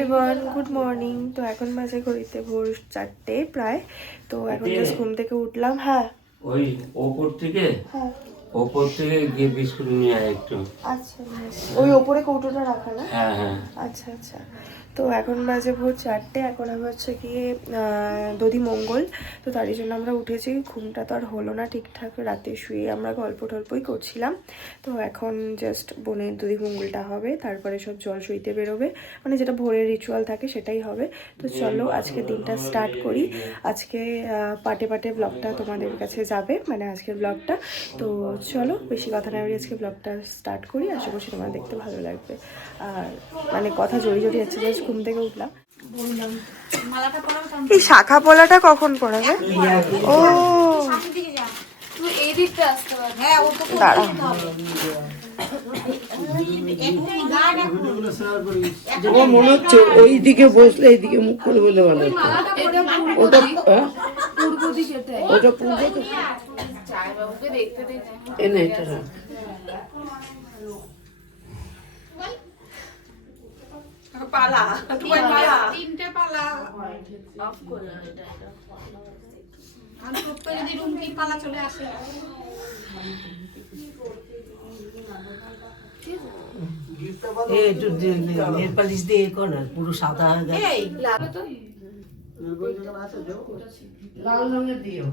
Everyone, good morning. তো এখন বাজে ঘড়িতে ভোর 4টে প্রায়। তো এখন জাস্ট ঘুম থেকে উঠলাম। হ্যাঁ, ওই ওপর থেকে গিয়ে বিস্কুট নিয়ে আয় একটু। আচ্ছা, ওই ওপরে কৌটোটা রাখা না? হ্যাঁ হ্যাঁ। আচ্ছা আচ্ছা। তো এখন বাজে ভোর 4টে। এখন আমি হচ্ছে গিয়ে দধি মঙ্গল। তো তারই জন্য আমরা উঠেছি। ঘুমটা তো আর হলো না ঠিকঠাক, রাতে শুয়ে আমরা গল্প টল্পই করছিলাম। তো এখন জাস্ট বোনের দধি মঙ্গলটা হবে, তারপরে সব জল সইতে বেরোবে, মানে যেটা ভোরের রিচুয়াল থাকে সেটাই হবে। তো চলো আজকে দিনটা স্টার্ট করি। আজকে পার্টে পার্টে ব্লগটা তোমাদের কাছে যাবে, মানে আজকের ব্লগটা। তো চলো বেশি কথা না বলি, আজকে ব্লগটা স্টার্ট করি। আশা করছি তোমার দেখতে ভালো লাগবে। আর মানে কথা জড়িয়ে জড়িয়ে যাচ্ছে, জাস্ট ঘুম থেকে উঠলাম। এই শাখা পলাটা কখন পড়াবে? ও দাঁড়া, মনে হচ্ছে ওই দিকে বসলে এইদিকে মুখ করে বলে ভালো। ওটা পূর্ব দিকে, ওটা পূর্ব দিকে এনে এটা পালা তিনটে পালা অফ করে যদি রুম কি পালা চলে আসে। একটু নেল পালিশ দিয়ে কর না, পুরো সাদা হয়ে গেছে। লাল রঙের দিও।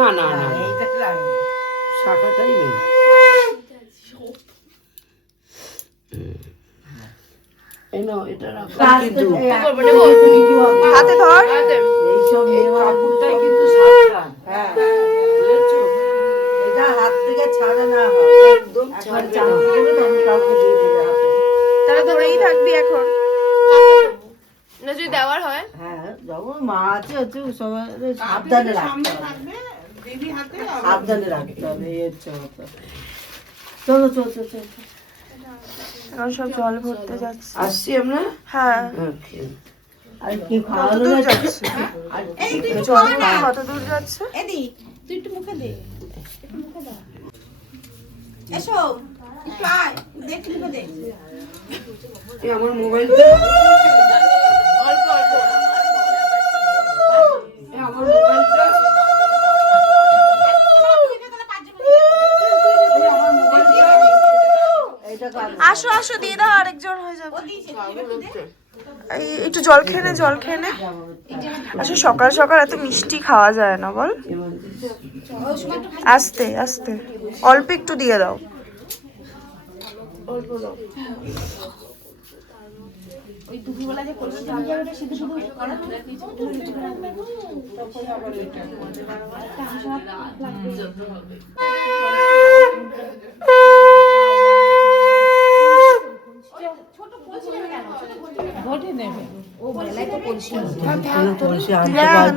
না না না, শাখাটাই মেন। হাতে ধর। কাপড়টাই কিন্তু সাবধান। হ্যাঁ, বুঝেছো? এটা হাত থেকে ছাড়া না হয়, একদম ছাড়বে না। কাউকে দিয়ে দেবে হাতে। তাহলে ধরেই থাকবি এখন না, যদি দেওয়ার হয়। হ্যাঁ, যাবো মা আছে হচ্ছে সবাই সাবধানে রাখতে হবে। সাবধানে রাখতে হবে, এই হচ্ছে কথা। চলো চলো চলো চলো, এখন সব জল ভরতে যাচ্ছে। আসছি আমরা। হ্যাঁ, আর কি কত খাওয়ানো দূর যাচ্ছে? যাচ্ছে? জল কত দূর যাচ্ছে? তুই একটু মুখে দে, একটু মুখে দাও। এসো একটু আয়, দেখ মুখে দে। এই আমার মোবাইলটা অল্প অল্প। আমার মোবাইলটা আসো আসো, দিয়ে দাও, আরেকজন হয়ে যাবে। এই একটু জল খেয়ে নে, জল খেয়ে নে। আচ্ছা, সকাল সকাল এত মিষ্টি খাওয়া যায় না বল। আস্তে আস্তে, অল্প একটু দিয়ে দাও, অল্প দাও। ওই দুপুরবেলা যে পরিষ্কার হয়ে যাবে, শুধু শুধু করা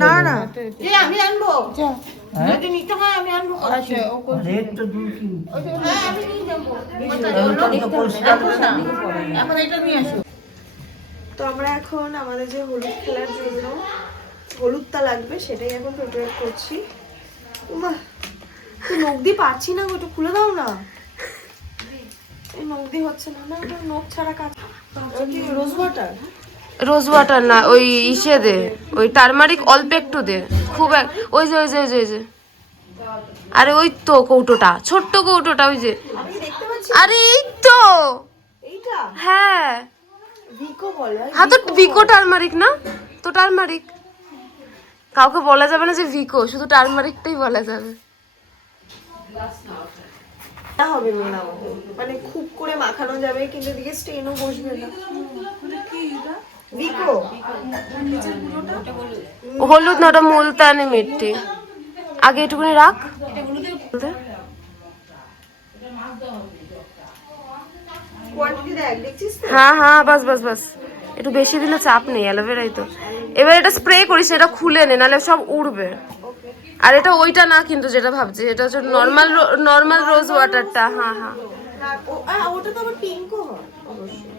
না না, আমি আনবো, যদি নিতে হয় আমি আনবো। এখন এটা নিয়ে আসো। তো আমরা এখন আমাদের যে হলুদ খেলার জন্য হলুদটা লাগবে সেটাই এখন প্রিপেয়ার করছি। উমা, তো নখ দিয়ে পারছি না, ওটা খুলে দাও না। এই নখ দিয়ে হচ্ছে না, না ওটা নখ ছাড়া কাজ। রোজ ওয়াটার, রোজ ওয়াটার না, ওই ইসে দে, ওই টারমারিক অল্প একটু দে, খুব ওই যে ওই যে ওই যে ওই যে, আরে ওই তো কৌটোটা, ছোট্ট কৌটোটা, ওই যে, আরে এই তো, এইটা হ্যাঁ ভিকো বলে। হ্যাঁ তো ভিকো টারমারিক না তো, টারমারিক কাউকে বলা যাবে না যে ভিকো, শুধু টারমারিকটাই বলা যাবে। না হবে মেন আমাদের, মানে খুব করে মাখানো যাবে কিন্তু এদিকে স্টেনও বসবে না। ভিকো হলুদ না, ওটা মুলতানি মিট্টি। আগে এটুকুনি রাখ। কোয়ান্টিটি দেখ, দেখছিস তো? হ্যাঁ হ্যাঁ, বাস বাস বাস, একটু বেশি দিলে চাপ নেই, অ্যালোভেরাই তো। এবার এটা স্প্রে করিস, এটা খুলে নে, নাহলে সব উড়বে। আর এটা ওইটা না কিন্তু যেটা ভাবছি, এটা হচ্ছে নর্মাল রোজ ওয়াটারটা। হ্যাঁ হ্যাঁ, ওটা তো আবার পিঙ্কও হয় অবশ্যই।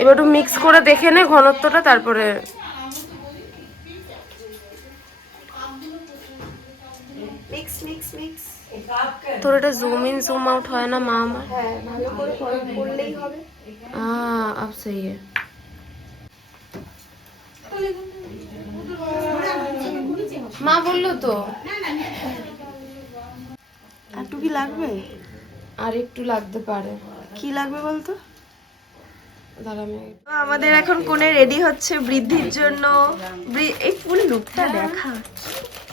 এবার একটু মিক্স করে দেখে নে ঘনত্বটা, তারপরে মিক্স মিক্স মিক্স। তোর এটা জুম ইন জুম আউট হয় না মা আমার? হ্যাঁ, ভালো করে করলেই হবে। अब सही है। মা বললো তো একটু কি লাগবে? আর একটু লাগতে পারে। কি লাগবে বলতো? দাঁড়া আমি আমাদের এখন কোণে রেডি হচ্ছে বৃদ্ধির জন্য। এই ফুল লুকটা দেখা,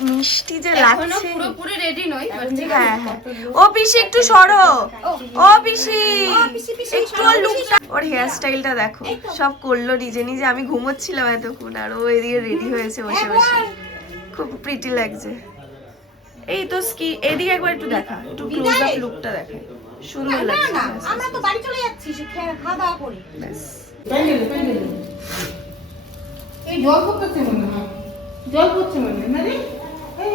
মিষ্টি যে লাগছে। পুরোপুরি রেডি নই। হ্যাঁ হ্যাঁ, ও পিসি একটু সরো, ও পিসি একটু লুকটা, ওর হেয়ার স্টাইলটা দেখো, সব করলো নিজে নিজে। আমি ঘুমোচ্ছিলাম এতক্ষণ আর ও এদিকে রেডি হয়েছে বসে বসে, খুব প্রিটি লাগছে। এই তো এদিকে একবার একটু দেখা, একটু ক্লোজ আপ লুকটা দেখা, সুন্দর লাগছে। আমরা তো বাড়ি চলে যাচ্ছি খাওয়া দাওয়া করে। ব্যাস। এই জল পড়তেছে মনে হয়, জল পড়ছে মনে হয় না রে? এই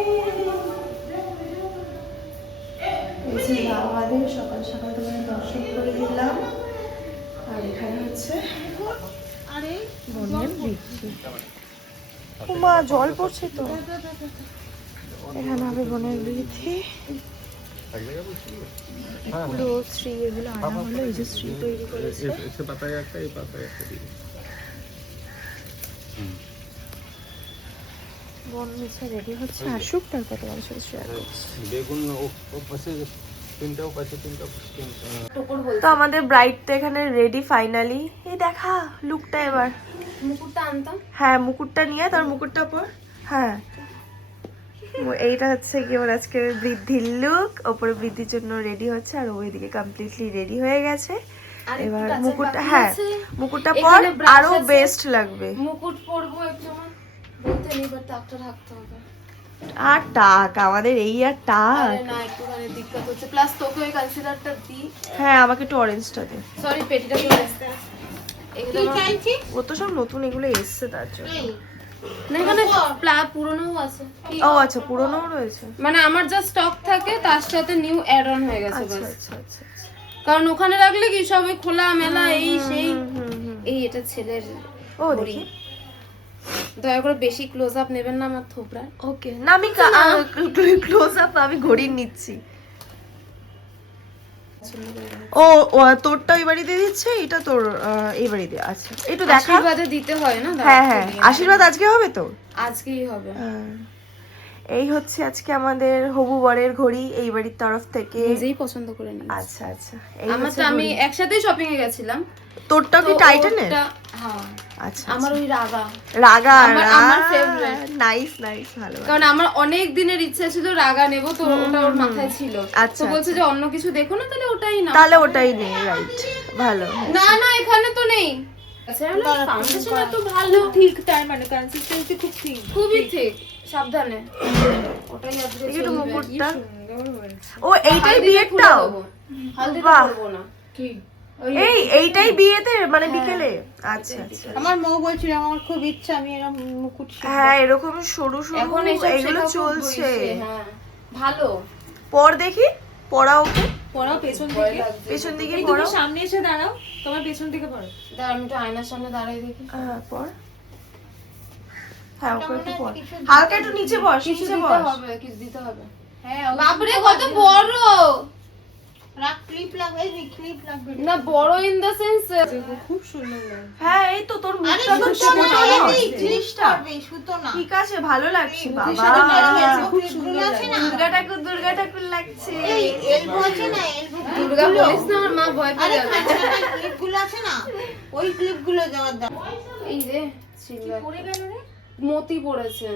যে আমাদের সকাল সকাল তোমার দর্শন করে দিলাম। আর এখানে হচ্ছে আরে বনের বৃদ্ধি। মা জল পড়ছে তো। এখানে হবে বনের বৃদ্ধি, পুরো শ্রী এগুলো আনা হলো। এই যে শ্রী তৈরি করেছে। বন মিছে রেডি হচ্ছে, আসুক তারপর তোমার সাথে শেয়ার করছি। বেগুন ও পাশে তিনটাও পাশে তিনটা। তো আমাদের ব্রাইড তো এখানে রেডি ফাইনালি। এই দেখা লুকটা এবার। মুকুটটা আনতাম। হ্যাঁ, মুকুটটা নিয়ে তার মুকুটটা পর। হ্যাঁ, এইটা হচ্ছে কি ওর আজকে বৃদ্ধির লুক। ওপরে বৃদ্ধির জন্য রেডি হচ্ছে আর ওইদিকে কমপ্লিটলি রেডি হয়ে গেছে। এবার মুকুটটা, হ্যাঁ মুকুটটা পর আরো বেস্ট লাগবে। মুকুট পরবো একটু, বলতে নেই বাট টাকটা রাখতে হবে। আর টাক আমাদের এই আর টাক। আরে না, একটুখানি দিক্কত হচ্ছে। প্লাস তোকে ওই কনসিলারটা দি। হ্যাঁ, আমাকে একটু অরেঞ্জটা দে। সরি, পেটিটা চলে আসতে। এগুলো ও তো সব নতুন এগুলো এসছে তার জন্য। না, এখানে পুরনোও আছে। ও আচ্ছা, পুরনোও রয়েছে। মানে আমার যা স্টক থাকে তার সাথে নিউ অ্যাড অন হয়ে গেছে আচ্ছা বাস। আচ্ছা আচ্ছা আচ্ছা। কারণ ওখানে রাখলে কি সবে খোলা মেলা এই সেই। এই এটা ছেলের ও ঘড়ি। দেখি। দয়া করে বেশি ক্লোজ আপ নেবেন না আমার থোপড়ার। ওকে, না আমি ক্লোজ আপ আমি ঘড়ি নিচ্ছি। ও তোরটা ওই বাড়িতে দিচ্ছে, এটা তোর এই বাড়িতে। আচ্ছা, একটু দেখা। আশীর্বাদে দিতে হয় না? হ্যাঁ হ্যাঁ, আশীর্বাদ আজকে হবে তো? আজকেই হবে। এই হচ্ছে আজকে আমাদের হবু বরের ঘড়ি এই বাড়ির তরফ থেকে। নিজেই পছন্দ করে নিই। আচ্ছা আচ্ছা, এই আমারটা আমি একসাথেই শপিং এ গেছিলাম। তোরটা কি টাইটানের? হ্যাঁ, আচ্ছা, আমার ওই রাগা রাগা আমার ফেভারিট। নাইস নাইস, ভালো। কারণ আমার অনেক দিনের ইচ্ছা ছিল রাগা নেব, তো ওটা ওর মাথায় ছিল। আচ্ছা, তো বলছে যে অন্য কিছু দেখো না, তাহলে ওটাই না। তাহলে ওটাই নেই, রাইট, ভালো। না না, এখানে তো নেই। আচ্ছা, ফাউন্ডেশন এত ভালো, ঠিক তার মানে কনসিস্টেন্সি খুব ঠিক, খুবই ঠিক। সাবধানে, ওটাই আজকে একটু চলবে। মুকুটটা। ও এইটাই বিয়েরটাও? হালদিতে বাহ। করবো না। কি এইটাই বিয়েতে মানে বিকেলে? আচ্ছা আচ্ছা। আমার মৌ বলছিল আমার খুব ইচ্ছা আমি এরকম মুকুট শিখবো। হ্যাঁ, এরকম সরু সরু এখন এইসব এগুলো শেখা খুব চলছে। হয়েছে, হ্যাঁ ভালো। পর দেখি, পড়া ওকে পড়াও পেছন ভয় থেকে, লাগছে। পেছন দিকে এই পড়ো। তুমি সামনে এসে দাঁড়াও, তোমার পেছন থেকে পড়ো। দাঁড়া, আমি একটু আয়নার সামনে দাঁড়াই দেখি। হ্যাঁ, পর। হ্যাঁ, ওকে একটু পর। হালকা একটু নিচে বস, কিছু নিচে দিতে বস। হবে, কিছু দিতে হবে। হ্যাঁ বাপরে কত বড়! রাখ, ক্লিপ লাগবে, এই ক্লিপ লাগবে। না বড় ইন দা সেন্স খুব সুন্দর লাগে। হ্যাঁ, এই তো তোর আরে মুখটা তো ছোট সুতো না, নয়। এই জিনিসটা হবে সুতো না। ঠিক আছে, ভালো লাগছে বাবা। খুব সুন্দর আছে না। দুর্গা ঠাকুর লাগছে। এই এলবো আছে না, এলবো দুর্গা বলিস না, আমার মা ভয় পেয়ে যাবে। ক্লিপগুলো আছে না, ওই ক্লিপগুলো দেওয়ার দাও। এই রে পড়ে গেল রে, মতি পড়েছে।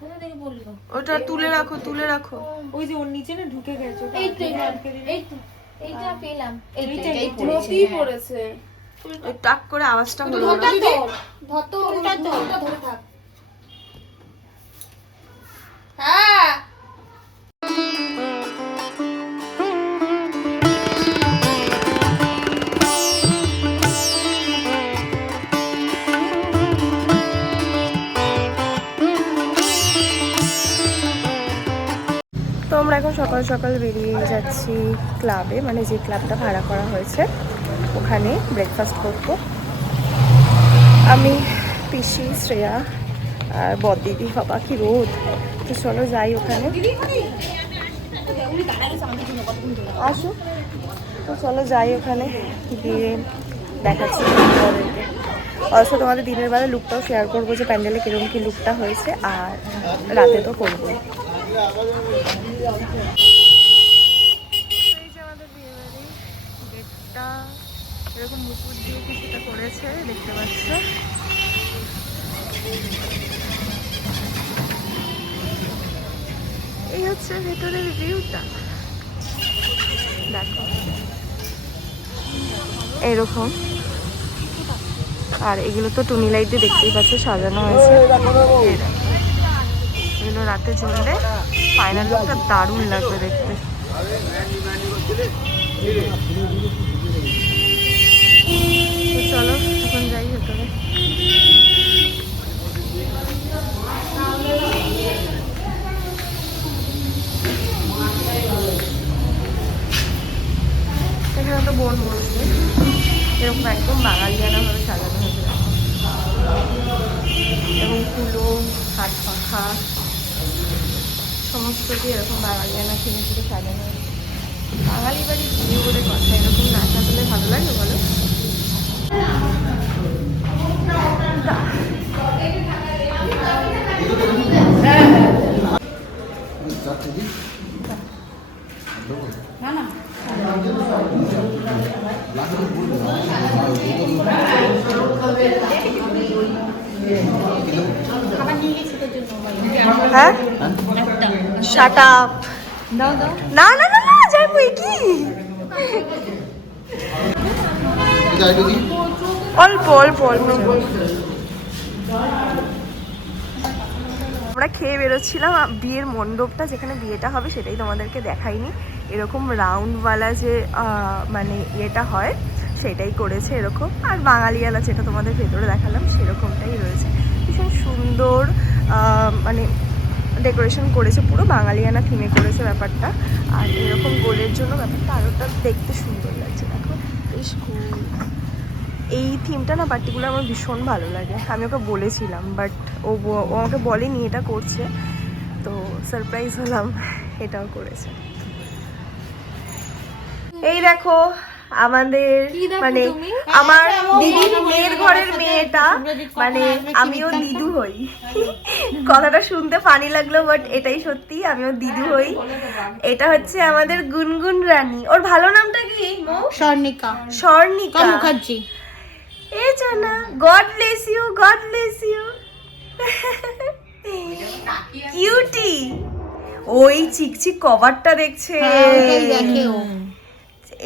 কোথা থেকে বললো? ওটা তুলে রাখো, তুলে রাখো। ওই যে ওর নিচে না ঢুকে গেছে ওটা। এই তো এইটা পেলাম, এইটা মতি পড়েছে। ওই টাক করে আওয়াজটা হলো না। ধতো ওটা ধরে থাক। হ্যাঁ তো আমরা এখন সকাল সকাল বেরিয়ে যাচ্ছি ক্লাবে, মানে যে ক্লাবটা ভাড়া করা হয়েছে ওখানে ব্রেকফাস্ট করবো। আমি, পিসি, শ্রেয়া আর বড়দিদি। বাবা কি রোদ! তো চলো যাই ওখানে, আসো। তো চলো যাই ওখানে গিয়ে দেখাচ্ছি তোমাদেরকে। অলসো তোমাদের দিনের বেলা লুকটাও শেয়ার করবো যে প্যান্ডেলে কিরকম কি লুকটা হয়েছে, আর রাতে তো করবোই। গেটটা এরকম মুকুট দিয়ে কিছুটা করেছে, দেখতে পাচ্ছ। এই হচ্ছে ভেতরের ভিউটা, দেখো এরকম। আর এগুলো তো টুনি লাইট দিয়ে দেখতেই পাচ্ছ সাজানো হয়েছে। এগুলো রাতে জ্বললে ফাইনাল লুকটা দারুণ লাগবে দেখতে। তো চলো এখন যাই ভেতরে। এখানে তো বোন বলছে এরকম একদম বাঙালিয়ানা ভাবে সাজানো হয়েছে, এবং ফুলো, হাত পাখা সমস্ত দিয়ে এরকম বাঙালিয়ানা কিনে কিনে সাজানো হয়েছে। বাঙালি বাড়ি বিয়ে বলে কথা, এরকম না সাজালে ভালো লাগে বলো? হ্যাঁ, শাট আপ। না না না না, যাইবো কি অল্প অল্প অল্প। আমরা খেয়ে বেরোচ্ছিলাম। বিয়ের মণ্ডপটা যেখানে বিয়েটা হবে সেটাই তোমাদেরকে দেখাইনি। এরকম রাউন্ডওয়ালা যে মানে ইয়েটা হয় সেটাই করেছে এরকম, আর বাঙালিয়ালা যেটা তোমাদের ভেতরে দেখালাম সেরকমটাই রয়েছে। ভীষণ সুন্দর মানে ডেকোরেশন করেছে, পুরো বাঙালিয়ানা থিমে করেছে ব্যাপারটা। আর এরকম গোলের জন্য ব্যাপারটা আরোটা দেখতে সুন্দর লাগছে। দেখো বেশ কুল। এই থিমটা না পার্টিকুলার আমার ভীষণ ভালো লাগে। আমি ওকে বলেছিলাম, বাট ও আমাকে বলেনি এটা করছে, তো সারপ্রাইজ হলাম এটাও করেছে। এই দেখো আমাদের, মানে আমার দিদির মেয়ের ঘরের মেয়েটা, মানে আমিও দিদু হই। কথাটা শুনতে ফানি লাগলো, বাট এটাই সত্যি, আমিও দিদু হই। এটা হচ্ছে আমাদের গুনগুন রানী। ওর ভালো নামটা কি? স্বর্ণিকা স্বর্ণিকা মুখার্জি। এই জানা, God bless you, God bless you. Cutie. ওই চিকচিক কভারটা দেখছে,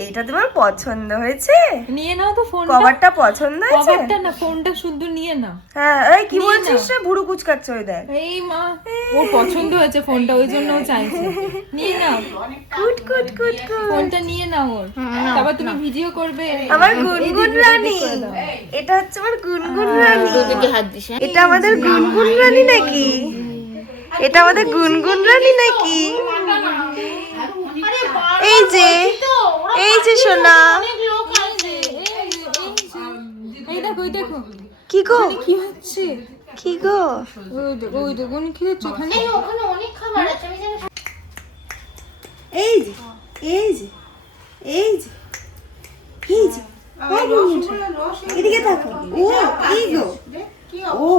এইটা তোমার পছন্দ হয়েছে? নিয়ে নাও তো ফোনটা। কভারটা পছন্দ হয়েছে? কভারটা না, ফোনটা শুদ্ধ নিয়ে নাও। হ্যাঁ, এই কি বলছিস রে? ভুরু কুচকাচ্ছে ওই দেখ। এই মা, ওর পছন্দ হয়েছে ফোনটা, ওই জন্য ও চাইছে। নিয়ে নাও কুট কুট কুট কুট। ফোনটা, নিয়ে নাও ওর। তারপর তুমি ভিডিও করবে। আমার গুনগুন রানী, এটা হচ্ছে আমার গুনগুন রানী। হাত দিস। এটা আমাদের গুনগুন রানী নাকি? এটা আমাদের গুনগুন রানী নাকি? এই যে, এই যে সোনা। এই দেখো, ওই দেখো কি গো? কি হচ্ছে? কি গো? ওই দেখো, ওই দেখো কি হচ্ছে ওখানে। ওখানে অনেক খাবার আছে, আমি জানি। এই যে, এই যে, এই যে, এই যে, এদিকে দেখো। ও কি গো? ও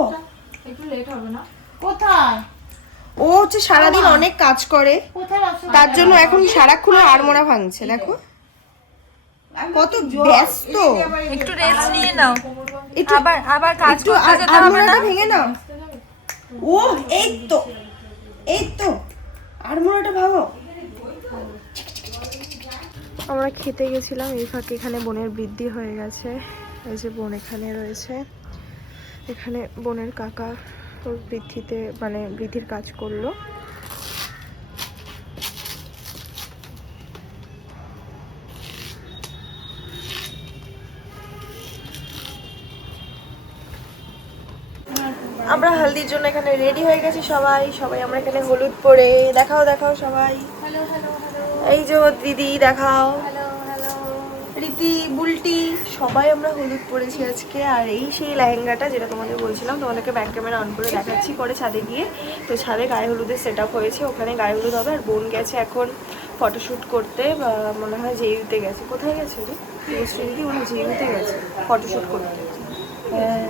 একটু লেট হবে না? কোথায় ও হচ্ছে সারাদিন অনেক কাজ করে, কোথায় রসগোল্লা? তার জন্য এখন সারাক্ষণ আড়মোড়া ভাঙছে। দেখো কত ব্যস্ত। একটু রেস্ট নিয়ে নাও, একটু আবার আবার কাজ একটু করতে যেতে হবে না। আড়মোড়াটা ভেঙে নাও। ও এই তো, এই তো আড়মোড়াটা ভাঙো। আমরা খেতে গেছিলাম, এই ফাঁকে এখানে বোনের বৃদ্ধি হয়ে গেছে। এই যে বোন এখানে রয়েছে, এখানে বোনের কাকা ওর বৃদ্ধিতে মানে বৃদ্ধির কাজ করলো। আমরা হলদির জন্য এখানে রেডি হয়ে গেছি সবাই সবাই আমরা এখানে হলুদ পরে। দেখাও দেখাও সবাই, এই যে ওর দিদি দেখাও, রীতি বুলটি সবাই আমরা হলুদ পরেছি আজকে। আর এই সেই লেহেঙ্গাটা যেটা তোমাদের বলছিলাম, তোমাদেরকে ব্যাক ক্যামেরা অন করে দেখাচ্ছি পরে ছাদে গিয়ে। তো ছাদে গায়ে হলুদের সেট আপ হয়েছে, ওখানে গায়ে হলুদ হবে। আর বোন গেছে এখন ফটোশ্যুট করতে, মনে হয় জেইউতে গেছে। কোথায় গেছে রে দিদি? মনে হয় জেইউতে গেছে ফটোশ্যুট করতে, হ্যাঁ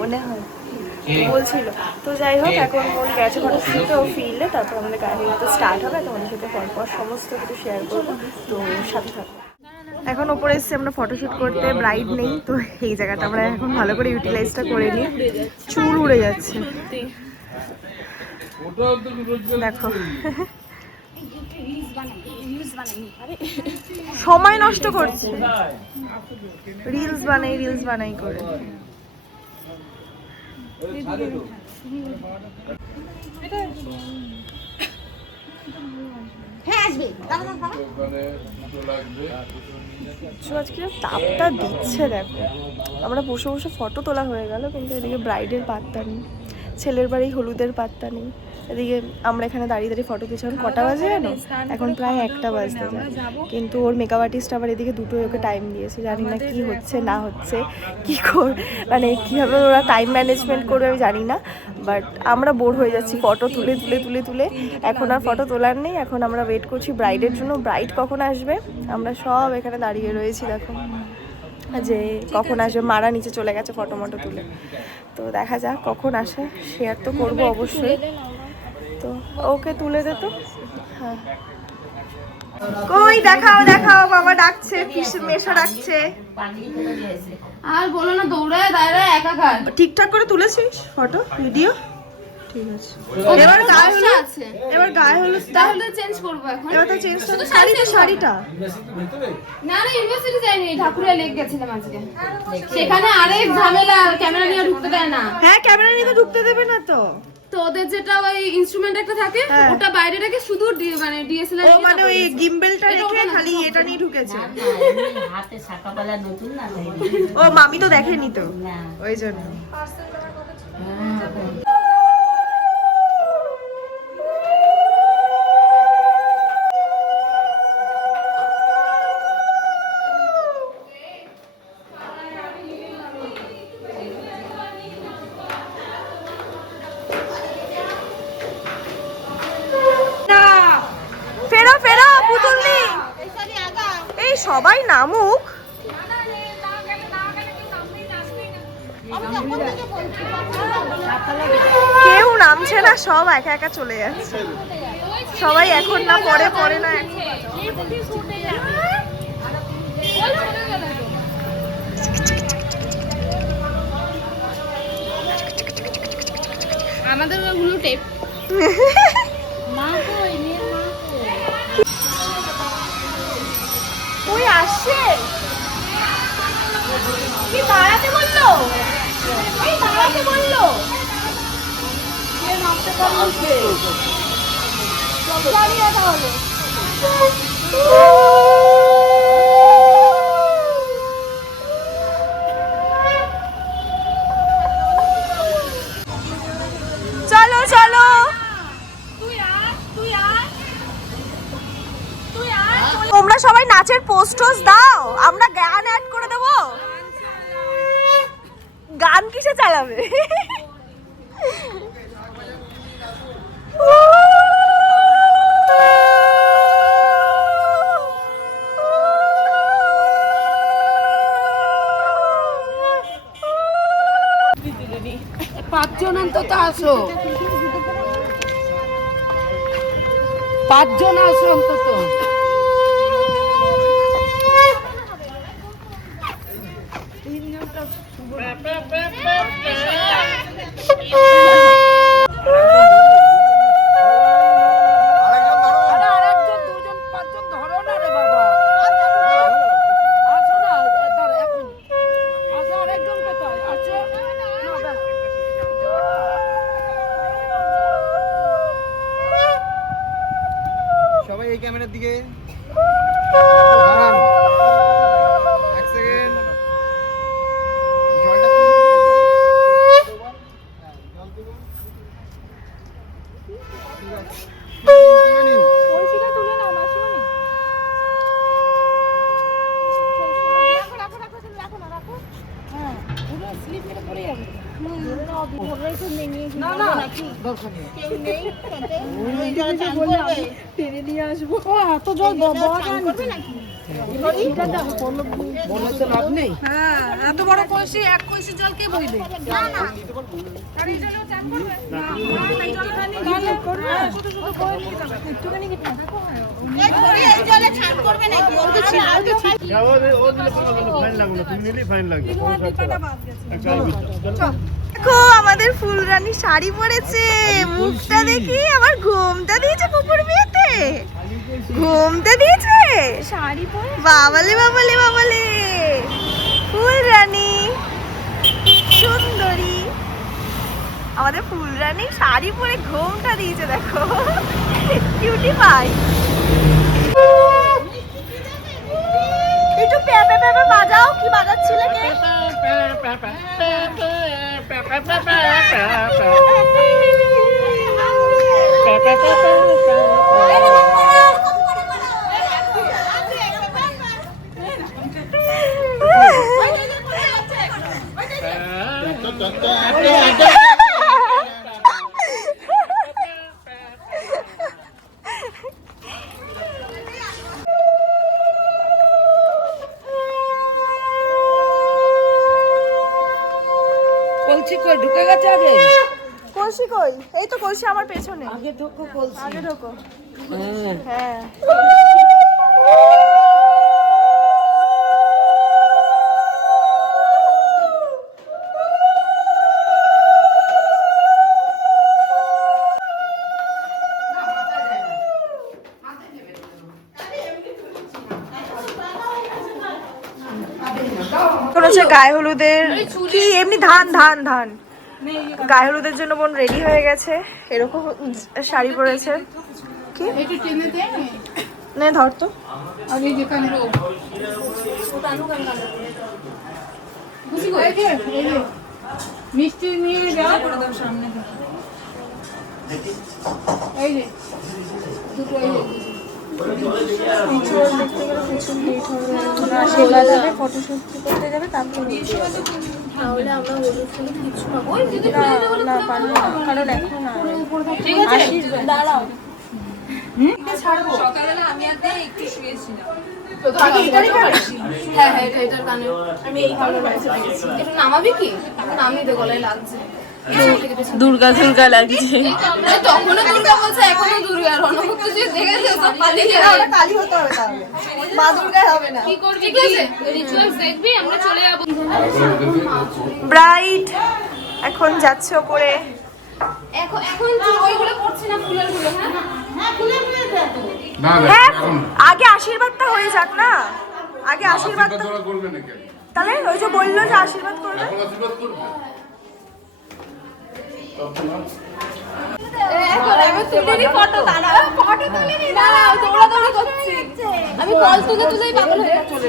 মনে হয় বলছিল। তো যাই হোক এখন বোন গেছে ফটোশ্যুটে ও ফিল্ডে, তারপর আমাদের গায়ে হলুদ স্টার্ট হবে। তোমাদের সাথে পরপর সমস্ত কিছু শেয়ার করবো, তো সাথে থাকবো। এখন ওপরে এসেছি আমরা ফটোশ্যুট করতে, ব্রাইড নেই তো এই জায়গাটা আমরা এখন ভালো করে ইউটিলাইজটা করে নিই। চুল উড়ে যাচ্ছে দেখো, সময় নষ্ট করছে, রিলস বানাই করে। আজকে তাপটা দিচ্ছে দেখো। আমরা বসে বসে ফটো তোলা হয়ে গেল, কিন্তু এদিকে ব্রাইডের পাত্তা নেই, ছেলের বাড়ি হলুদের পাত্তা নেই। এদিকে আমরা এখানে দাঁড়িয়ে দাঁড়িয়ে ফটো তুলছিলাম। কটা বাজে জানো? এখন প্রায় 1টা বাজতে যায়, কিন্তু ওর মেকআপ আর্টিস্ট আবার এদিকে দুটোই ওকে টাইম দিয়েছে। জানি না কি হচ্ছে না হচ্ছে, মানে কীভাবে ওরা টাইম ম্যানেজমেন্ট করবে আমি জানি না। বাট আমরা বোর হয়ে যাচ্ছি ফটো তুলে তুলে তুলে তুলে। এখন আর ফটো তোলার নেই, এখন আমরা ওয়েট করছি ব্রাইডের জন্য। ব্রাইড কখন আসবে? আমরা সব এখানে দাঁড়িয়ে রয়েছি দেখো, যে কখন আসবে। মারা নিচে চলে গেছে ফটো মটো তুলে, তো দেখা যাক কখন আসে। শেয়ার তো করবো অবশ্যই, তো ওকে তুলে দে তো। হ্যাঁ কই দেখাও দেখাও, বাবা ডাকছে, মেশো ডাকছে। আর বলো না, দৌড়ায় দাঁড়ায় একাকার। ঠিকঠাক করে তুলেছিস ফটো ভিডিও? ঠিক আছে, এবার গায়ে হলুদ আছে, এবার গায়ে হলুদ তাহলে চেঞ্জ করবো এখন। এবার তো চেঞ্জ করতে শাড়িটা। না না, ইউনিভার্সিটি যাইনি, ঠাকুরিয়া লেক গেছিলাম আজকে। সেখানে আরেক ঝামেলা, ক্যামেরা নিয়ে ঢুকতে দেয় না। হ্যাঁ ক্যামেরা নিয়ে তো ঢুকতে দেবে না তো। তো ওদের যেটা ওই ইনস্ট্রুমেন্ট একটা থাকে, ওটা বাইরে রেখে শুধু মানে ডিএসএলআর ও মানে ওই গিম্বেলটা রেখে খালি এটা নিয়ে ঢুকেছে। হাতে শাকাপালা নতুন না, ও মামি তো দেখেনি তো, ওই জন্য। ফেরো ফেরো পুতুলনি, এই সবাই নামুক। কেউ নামছে না, সব একা একা চলে যাচ্ছে। সবাই এখন না পরে, পরে না এখন। আমাদের ওগুলো টেপ ওই আসছে, কি দাঁড়াতে বললো, এই দাঁড়াতে বললো। জানি না তাহলে। চলো চলো, তোমরা সবাই নাচের পোস্টার্স দাও, আমরা গান অ্যাড করে দেবো। গান কিসে চালাবে? পাঁচজন অন্তত আসো, 5 জন আসো অন্তত। এত বড় কলসি, এক কলসি জল কে বইবে? দেখো আমাদের ফুলরানী শাড়ি পরেছে, মুখটা দেখি আবার ঘুমটা দিয়েছে কুকুর বিয়েতে, ঘুমটা দিয়েছে শাড়ি পরে, বাবালে বাবালে বাবালে ফুলরানী সুন্দরী, আমাদের ফুলরানী শাড়ি পরে ঘুমটা দিয়েছে, দেখো কিউটি পাই। একটু পেপে পেপে বাজাও, কি বাজাচ্ছিলে কে? কলসি কই ঢুকে গেছে আগে? কলসি কই? এই তো কলসি আমার পেছনে, আগে ঢোকো কলসি। আগে ঢোকো। হ্যাঁ হ্যাঁ এখন হচ্ছে গায়ে হলুদের কি এমনি ধান ধান ধান গায়ে হলুদের জন্য বোন রেডি হয়ে গেছে, এরকম শাড়ি পরেছে। কি নে ধর তো, মিষ্টি নিয়ে যাও সামনে এই যে দুটো এই যে আশীর্বাদ হবে, ফটোশুট করতে যাবে, তারপর তাহলে আমরা হলুদ ফুলুদ কিছু পাবো না, পারবো না, কারণ এখন আশীর্বাদ দাঁড়াও সকালবেলা আমি আর দিয়ে একটু শুয়েছিলাম। একটু নামাবি কি? নামিয়ে দে, গলায় লাগছে। দুর্গা দুর্গা লাগছে, তখনও দুর্গা বলছে, এখনো দুর্গা। রণভক্ত যে দেখেছে সব পালিয়ে যাবে। কালী হতে হবে, তাহলে মা দুর্গা হবে না। কি করবি? ঠিক আছে, রিচুয়ালস দেখবি, আমরা চলে যাবো। ব্রাইড এখন যাচ্ছে ওপরে। এখন ওইগুলো করছি না, ফুলের গুলো। হ্যাঁ আগে আশীর্বাদটা হয়ে যাক না, আগে আশীর্বাদটা তাহলে ওই যে বললো যে আশীর্বাদ করবে। আমি কল তুলে তুলেই পাগল হয়ে চলে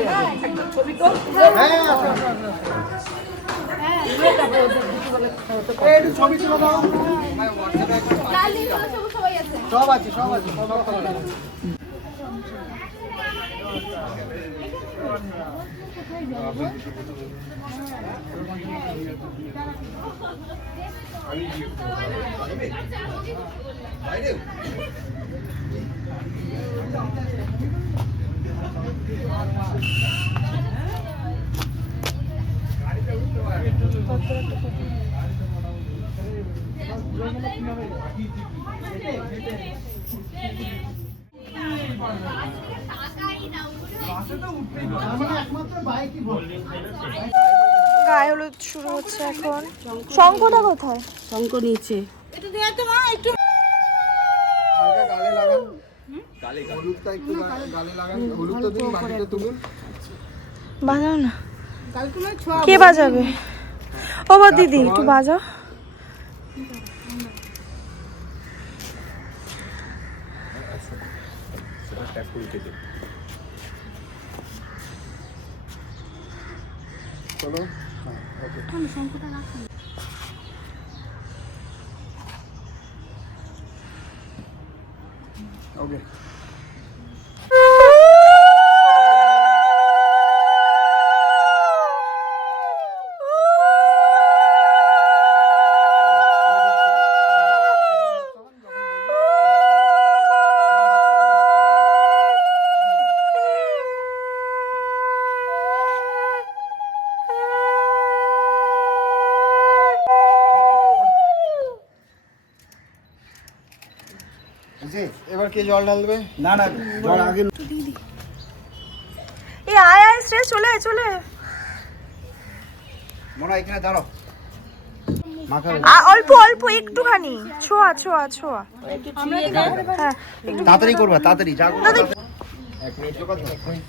সব আছে সব আছে গায়ে হলুদ শুরু হচ্ছে এখন। শঙ্খটা কোথায়? শঙ্খ নিচে। হালকা গালে লাগান, হলুদটা একটু গালে লাগান, হলুদটা দিন, বাকিটা তুলুন। বাজাও না, কে বাজাবে? ও বা দিদি একটু বাজাও। চলো ওকে। বুঝে এবার কে জল ঢালবে? না না জল আগে এই আয় আয় শ্রেয় চলে আয় চলে আয়। মনে হয় এখানে দাঁড়াও মাখা অল্প অল্প একটুখানি ছোঁয়া ছোঁয়া ছোঁয়া। হ্যাঁ তাড়াতাড়ি করবা তাড়াতাড়ি যা করবা এক মিনিট জোগাড় দাও, এক মিনিট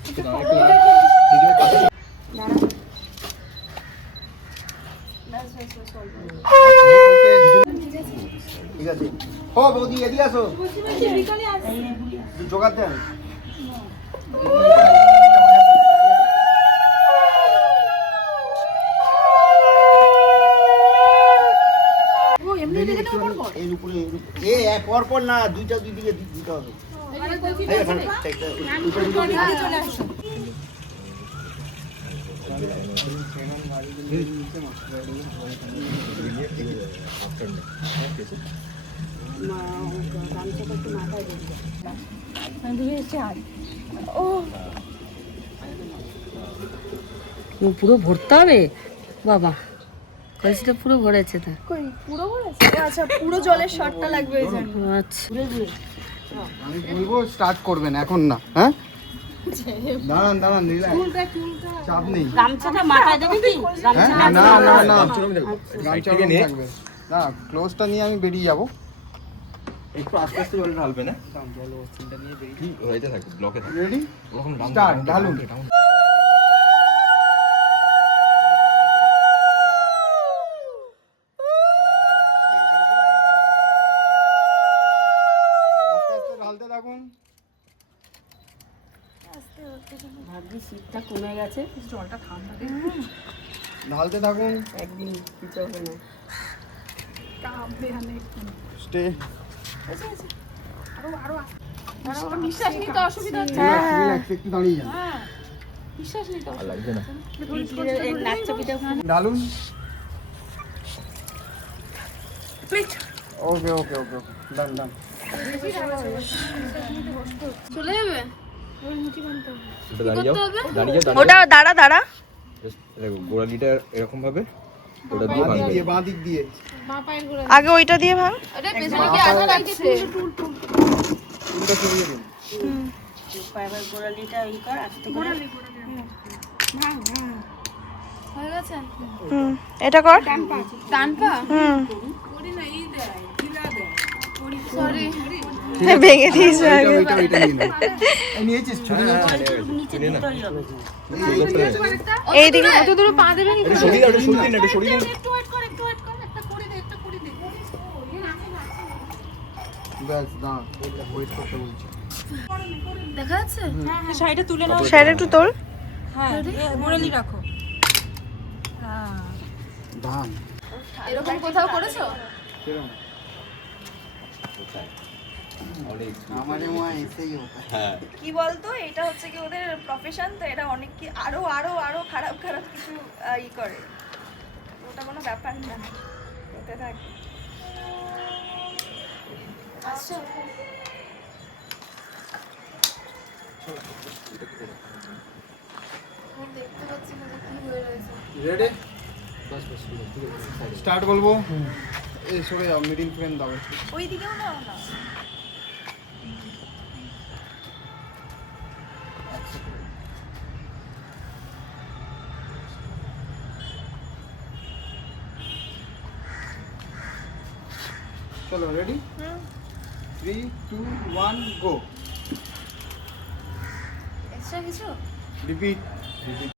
ঠিক আছে। ও বৌদি এদিকে আসো, জোগাড় দেন। এর উপরে এ এক পর না দুইটা দুই দিকে দিতে হবে। এই এখানে একটা উপরে চলে আসো। পুরো ভরতে হবে বাবা, কলসিটা পুরো ভরেছে তা। পুরো বলেছে আচ্ছা পুরো জলের শটটা লাগবে এই জন্য। আচ্ছা আমি বলবো স্টার্ট করবেন এখন না, হ্যাঁ দাঁড়ান দাঁড়ান চাপ নেই। গামছাটা মাথায় দেবে কি? হ্যাঁ না না না গামছা নিয়ে থাকবে না, ক্লোজটা নিয়ে আমি বেরিয়ে যাবো। একটু আস্তে আস্তে জল ঢালবে না, জল ওয়াশিংটা নিয়ে বেরিয়ে হইতে থাকে ব্লকে থাকে রেডি ওরকম স্টার্ট ঢালুন। আস্তে আস্তে ঢালতে থাকুন। ভাবছি শীতটা কমে গেছে, ঢালতে থাকুন। একদিন কিছু হবে না। স্টে নিঃশ্বাস নিতে অসুবিধা হচ্ছে। রিল্যাক্স একটু দাঁড়িয়ে যান। নিঃশ্বাস নিতে আর লাগবে না। ঢালুন। ওকে ওকে ওকে ওকে ডান ডান। চলে যাবে। ওটা দাঁড়িয়ে যাও, দাঁড়িয়ে যাও, ওটা দাঁড়া দাঁড়া দেখো গোড়ালিটা এরকম ভাবে ওটা দিয়ে বাঁ দিক বাঁধবে। দিয়ে বাঁ দিক দিয়ে বাঁ পায়ের গোড়া। আগে ওইটা দিয়ে ভাঙ। আরে পেছনে কি আঘাত লাগছে? উল্টো সরিয়ে দিন। পায়ের গোড়ালিটা ই কর আস্তে করে। হয়ে গেছে? এটা কর। ডান পা? হুম সরি। ভেঙে দিয়েছে আগে। ওইটা ওইটা নিয়ে নাও। এই নিয়েছিস ছুরি নাও। নিচে দিতেই হবে। এইদিকে এত দূরে পা দেবে কি? একটু সরিয়ে দাও, একটু সরিয়ে দিন, একটু সরিয়ে দিন। একটু ওয়েট কর, একটু ওয়েট কর। একটা করে দে, একটা করে দে। ব্যাস দাঁড়া, ওয়েট করতে বলছি। দেখা যাচ্ছে? সাইড একটু তোল। ধান এরকম কোথাও করেছো? কিরম हमारे वहाँ ऐसे ही होता है। কি বলতো এটা হচ্ছে কি ওদের প্রফেশন, তো এটা অনেক কি আরো আরো আরো খারাপ খারাপ কিছু ই করে, ওটা কোনো ব্যাপার না, হতে থাকে। আচ্ছা। আমি দেখতে পাচ্ছি না যে কি হয়ে রয়েছে। रेडी स्टार्ट বলবো। এই সরে যাও, মিডিল ফ্রেম দাও। ওই দিকেও নাও না। চলো রেডি 3 2 1 গো। এক্সট্রা কিছু? Repeat repeat